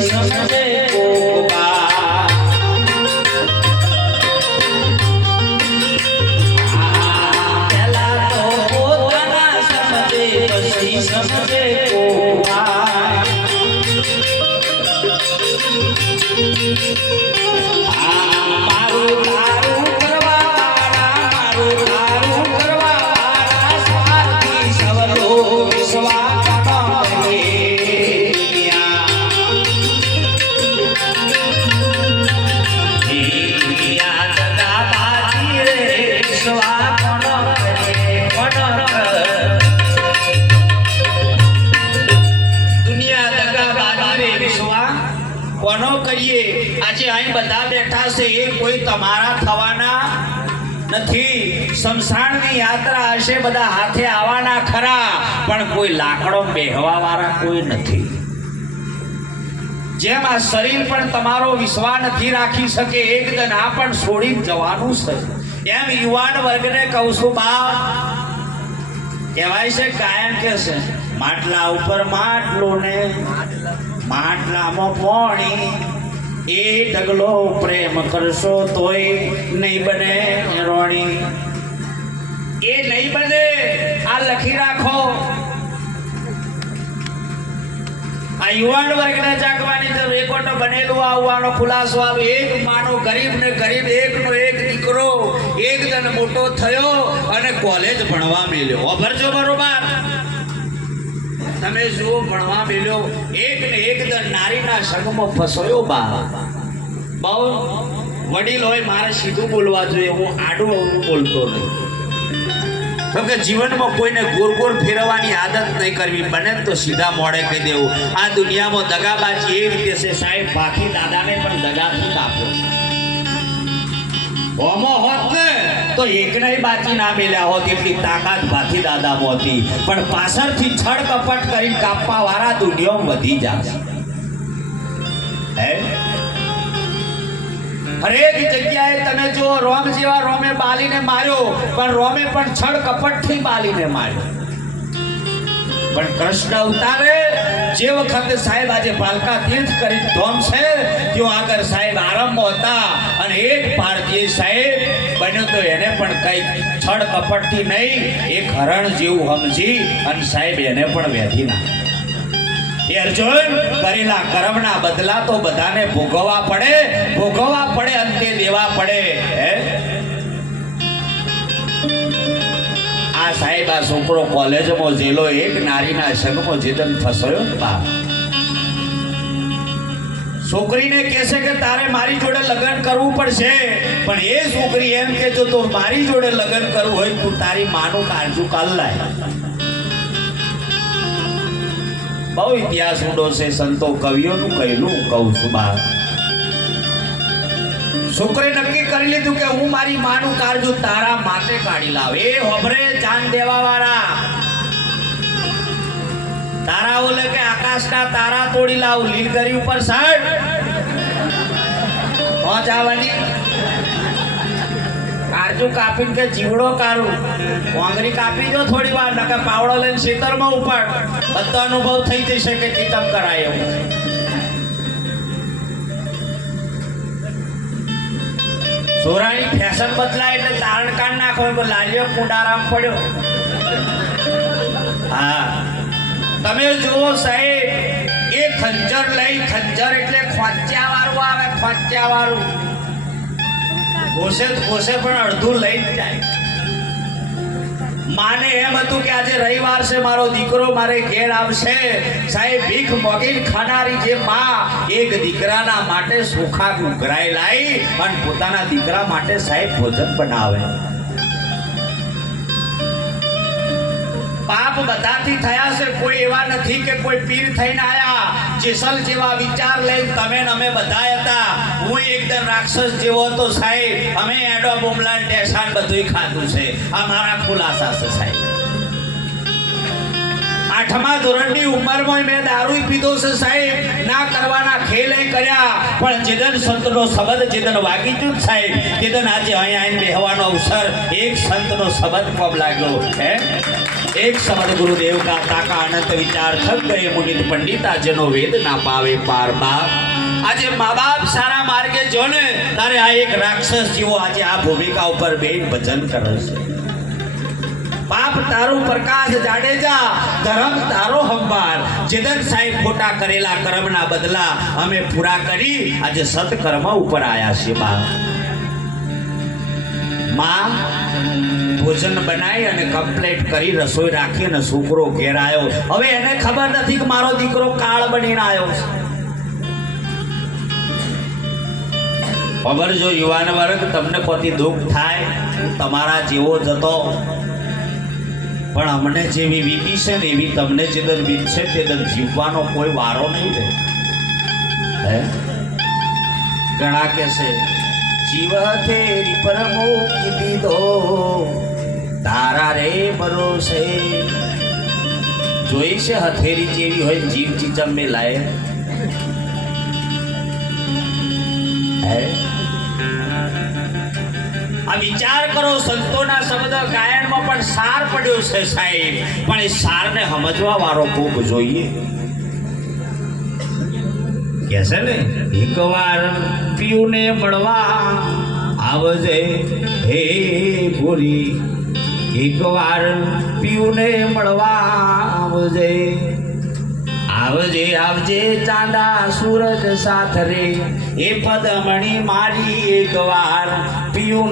પછી સમજે કોકા પેલા તો પોતાના સમજે પછી સમજે કોકા મારું તારું કરવા વાળા સ્વાર્થી સવલો વિશ્વાસ કોનો કરીએ આજે અહીં બધા બેઠા છે એ કોઈ તમારા થવાના નથી શમશાનની યાત્રા હશે બધા હાથે આવવાના ખરા પણ કોઈ લાકડો બેહવા વાળા કોઈ નથી જેમ આ શરીર પણ તમારો વિશ્વાસ નથી રાખી શકે એક દિન આ પણ છોડી જવાનું છે એમ યુવાન વર્ગને કહું છું બા કહેવાય છે કાયમ કે છે માટલા ઉપર માટલો ને માટલામાં પાણી એ ઢગલો પ્રેમ કરશો તોય નહીં બને રોણી એ નહીં બને આ લખી રાખો આ યુવાન વર્ગને જાગવાની જરૂર એકોટો બનેલું આવવાનો ખુલાસો આવ્યો એક માનો ગરીબ ને ગરીબ એકનો એક દીકરો એક દન મોટો થયો અને કોલેજ ભણવા મેલ્યો અભરજો બરોબર તમે જો ભણવા મેલ્યો એક ને એક દન નારીના સંગમાં ફસોયો બા બહુ વડીલ હોય મારે સીધું બોલવા જોઈએ હું આડું અવળું બોલતો નહીં કેમ કે જીવનમાં કોઈને ગોર ગોર ફેરવવાની આદત નહીં કરવી બને તો સીધા મોડે કહી દેવું આ દુનિયામાં દગાબાજી એ રીતે છે સાહેબ બાકી દાદાને પણ દગાથી કાપ્યો હોમો હોત ને તો એકને બાજી ના મેલ્યા હોત એટલી તાકાત ભાથી દાદામાં હતી પણ પાછળથી છળ કપટ કરી કાપવા વાળા દુનિયામાં વધી જાય હે હરેક જગ્યાએ તમે જો રોમ જેવા રોમે બાલીને માર્યો પણ રોમે પણ છળ કપટથી બાલીને માર્યો પણ કૃષ્ણ અવતારે જે વખતે સાહેબ આજે પાલકા તીર્થ કરી ધોમ છે તેઓ આગળ સાહેબ આરંભમાં હતા અને એક ભારતીય સાહેબ બન્યો તો એને પણ કઈ છળ કપટથી નહીં એક હરણ જેવું સમજી અને સાહેબ એને પણ વેધી નાખ્યો એ અર્જુન કરેલા કર્મના બદલા તો બધાને ભોગવવા પડે અંતે દેવા પડે હે આ સાહેબ આ છોકરો કોલેજમાં જેલો એક નારીના સંગમાં જેદન ફસાયો બા છોકરીને કહેશે કે તારે મારી જોડે લગ્ન કરવું પડશે પણ એ છોકરી એમ કે જો તું મારી જોડે લગ્ન કરવું હોય તું તારી માનું કાળજું કાલ લાય બહુ ઇતિહાસ ઊંડો છે સંતો કવિઓનું કહેલું કહું છું બા છોકરે નક્કી કરી લીધું કે હું મારી માનું કાળજું તારા માટે કાઢી લાવ એ હોબરે જાન દેવા વાળા તારા ઓલે કે આકાશના તારા તોડી લાવ લીલગરી ઉપર સાડ પહોંચાવાની કાળજું કાપીને કે જીવડો કાઢું કોંગરી કાપી દો થોડી વાર નકર પાવડો લઈને ખેતરમાં ઉપાડ બધો અનુભવ થઈ જશે કે ચિતમ કરાય એવું સોરાણી ફેશન બદલાય એટલે તારણ કાઢ નાખો લાલ્યો કુંડારામ પડ્યો હા તમે જુઓ સાહેબ એ ખંજર લઈ ખંજર એટલે ખોંચ્યા વાળું આવે ખોંચ્યા વાળું ઘોષે પણ અડધું લઈ જાય માને એમ હતું કે આજે રવિવાર છે મારો દીકરો મારે ઘેર આવશે સાહેબ ભીખ મોગીન ખાનારી જે માં એક દીકરાના માટે સુખા ઉઘરાઈ લાવી અને પોતાના દીકરા માટે સાહેબ ભોજન બનાવે પાપ બધાથી થયા છે કોઈ એવા નથી કે કોઈ પીર થઈને આયા જેસલ જેવા વિચાર લઈને તમે ને અમે બધા હતા હું એકદમ રાક્ષસ જેવો હતો સાહેબ અમે એડો બોમલાન ટેસાન બધું ખાધું છે આ મારા ખુલાસા છે સાહેબ 8મા ધોરણની ઉંમરમાં મેં દારૂ પીધો છે સાહેબ ના કરવાના ખેલ કર્યા પણ જેદન સંતનો શબ્દ જેદન વાગી ગયું સાહેબ જેદન આજે અહીંયા આવીને બેહવાનો અવસર એક સંતનો શબ્દ પબ લાગ્યો હે एक शब्द गुरुदेव का ताका अनंत विचार थक गए मुनित पंडिता जनो वेद ना पावे पार बाप आज माँ बाप सारा मार्गे जो ने तारे आ एक राक्षस जीवो आज आ भूमिका ऊपर बेन भजन करे छे पाप तारो प्रकाश जाडेजा धर्म तारो हंबार जेदन साहेब खोटा करेला कर्मना बदला हमें पूरा करी आज सत्कर्म ऊपर आया छे बाप मां भोजन बनाई અને કમ્પ્લીટ કરી રસોઈ રાખી અને છોકરો ઘેર આવ્યો હવે એને ખબર નથી કે મારો દીકરો કાળ બનીને આવ્યો છે ખબર જો યુવાન વર્ગ તમને કોતી દુઃખ થાય તમારા જેવો જતો પણ અમને જેવી વીતી છે ને એવી તમને જે દર વીતશે તે દર જીવવાનો કોઈ વારો નહીં રહે હે ઘણા કહેશે જીવ તેરી પર મૂકી દીધો તારા રે ભરોસે જોઈ છે હથેરી જેવી હોય જીવ ચીચમ મેલાય આ વિચાર કરો સંતોના શબ્દ ગાયનમાં પણ સાર પડ્યો છે સાહેબ પણ એ સારને સમજવા વાળો કોક જોઈએ કે છે ને એકવાર પીયુને મળવા આવજે હે ભૂરી એકવાર પીયુને મળવા આવજે આવજે આવજે ચાંદા સૂરજ સાથ રે એ પદમણી મારી એકવાર પીયું